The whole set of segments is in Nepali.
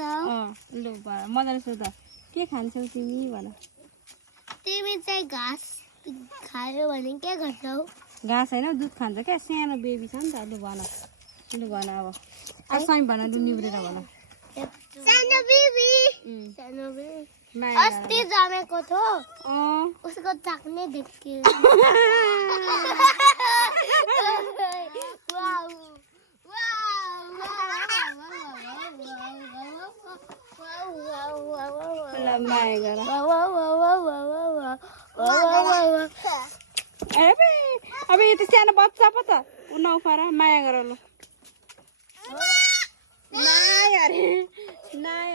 लु मजाले सोध के खान्छौ तिमी भन तिमी चाहिँ घाँस खायो भने के गर्छौ घाँस हैन दुध खान्छ क्या सानो बेबी छ नि त लु भन अब स्वयं भन लु निब्रेर भन सानो बेबी अस्ति जमेको थियो उसको चाक्ने देख्यो माया गर अब यो त सानो बच्चा पो त नउफारा माया गर लु नाय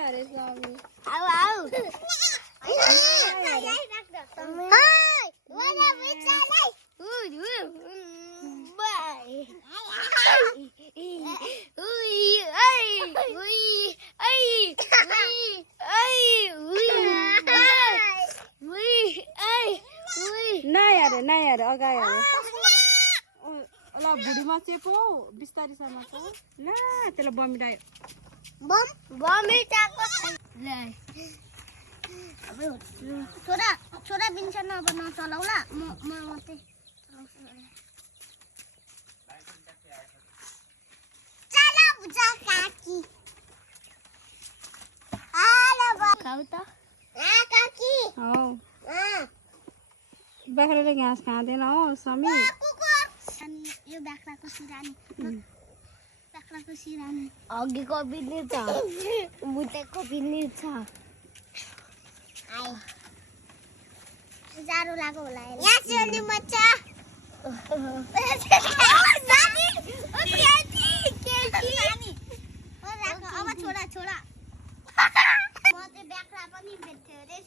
अरे स्वामी नाय अरे अगायो अरे ल बुढीमा चेपो बिस्तारीसँग ल त्यसलाई बमिटायो छोरा बिन्छ अब नचलाउला म मात्रै बाख्राले घाँस खाँदैन हो समी यो बाख्राको सिरानी अघिको बिल्ली छ बुटेको बिल्ली छ जाडो लाग्यो होला यहाँ सिरानी बच्चा अब छोरा म चाहिँ बाख्रा पनि बेच्थेँ अरे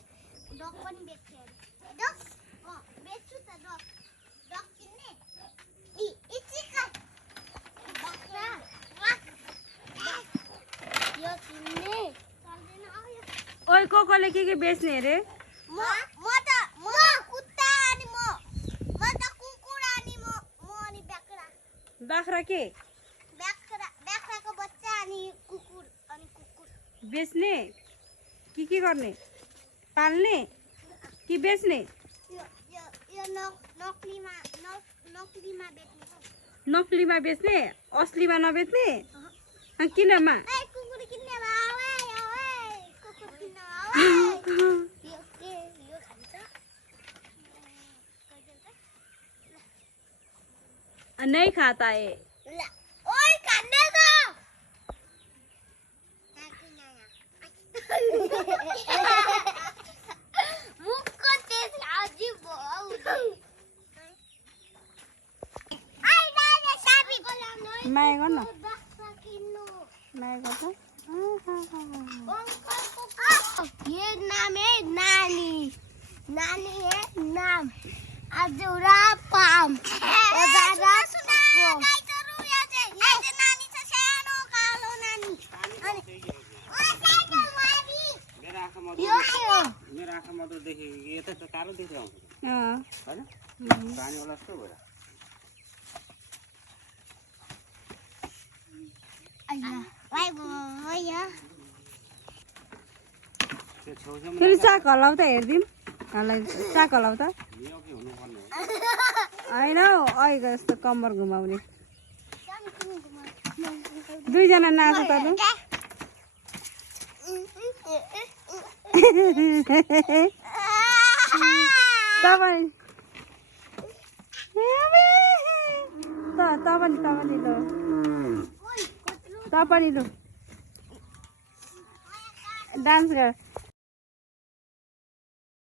डग पनि बेच्थेँ अरे डग बेच्छु त डग किन्ने यो किन्ने ओइ कोले के बेच्ने अरे म कुत्ता अनि म त कुकुर अनि म अनि बाख्रा बाख्रा के बाख्राको बच्चा अनि कुकुर बेच्ने के गर्ने पाल्ने कि बेच्ने यो नक्लीमा बेच्ने नक्लीमा बेच्ने असलीमा नबेच्ने किन मा कुकुर किन्ने कुकुर किन्न यो खान्छ नहीं खाता है ओए खाने दो मुखको तेज अजीब बहुत माया गर्न ये नाम है नानी है नाम अजूरा पाम मेरो आँखा मात्र देखेको यता त कालो देखेर आउँछ हैन पानी वाला जस्तो भएर फेरि चाक हल्लाउ त हेरिदिउँ चाक हल्लाउ त होइन हौ अहिलेको जस्तो कम्मर घुमाउने दुईजना नाच्छ त तपाईँ लु डान्स गर